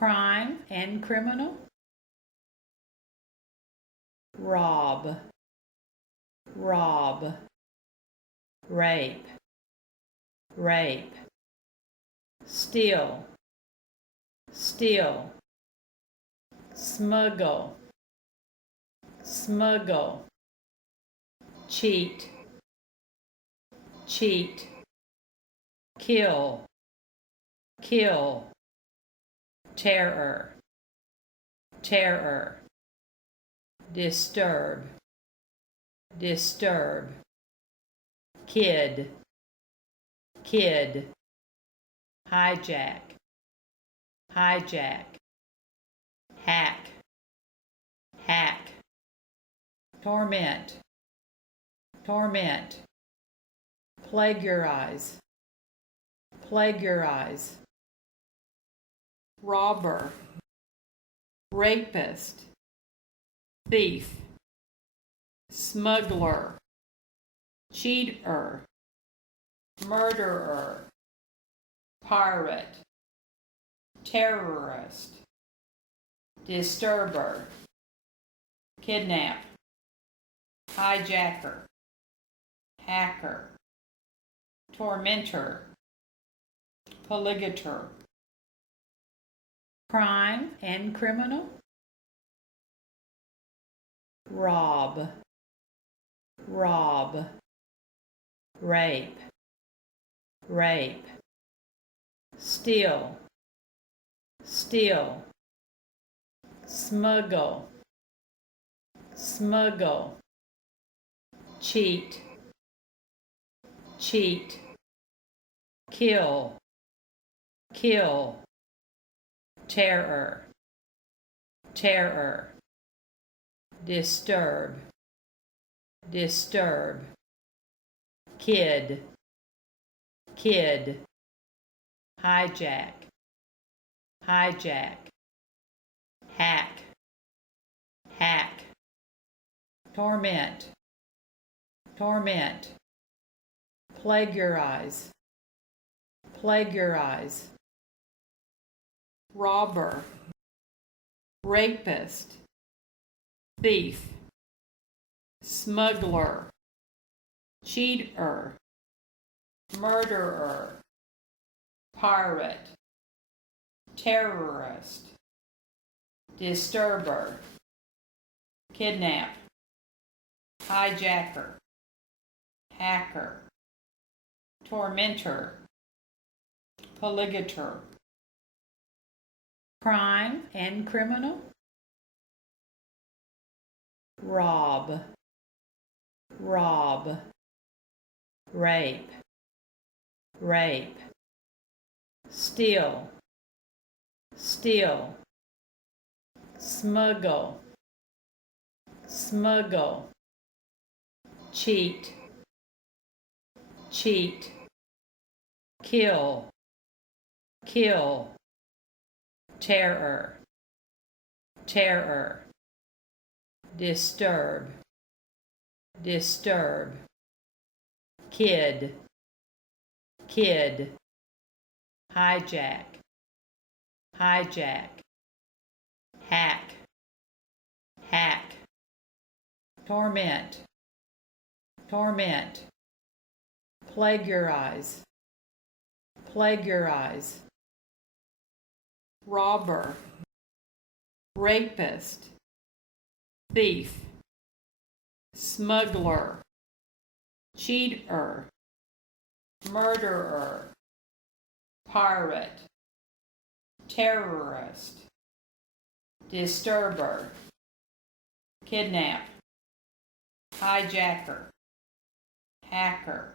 crime and criminal, rob, rob, rape, rape, steal, steal, smuggle, smuggle, cheat, cheat, kill, kill, terror, terror, disturb, disturb, kid, kid, hijack, hijack, hack, hack, torment, torment, plagiarize, plagiarize, robber, rapist, thief, smuggler, cheater, murderer, pirate, terrorist, disturber, kidnap, hijacker, hacker, tormentor, polygator, crime and criminal, rob, rob, rape, rape, steal, steal, smuggle, smuggle, cheat, cheat, kill, kill, terror, terror, disturb, disturb, kid, kid, hijack, hijack, hack, hack, torment, torment, plagiarize, plagiarize, robber, rapist, thief, smuggler, cheater, murderer, pirate, terrorist, disturber, kidnap, hijacker, hacker, tormentor, polygator, crime and criminal, rob, rob, rape, rape, steal, steal, smuggle, smuggle, cheat, cheat, kill, kill, terror, terror, disturb, disturb, kid, kid, hijack, hijack, hack, hack, torment, torment, plagiarize, plagiarize, robber, rapist, thief, smuggler, cheater, murderer, pirate, terrorist, disturber, kidnap, crime and criminal, rob, rob, rape, rape, steal, steal, smuggle, smuggle, cheat, cheat, kill, kill, terror, terror, disturb, disturb, kid, kid, hijack, hijack, hack, hack, torment, torment, plagiarize, plagiarize, robber, rapist, thief, smuggler, cheater, murderer, pirate, terrorist, disturber, kidnap, hijacker, hacker,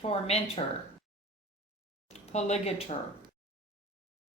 tormentor, polygator,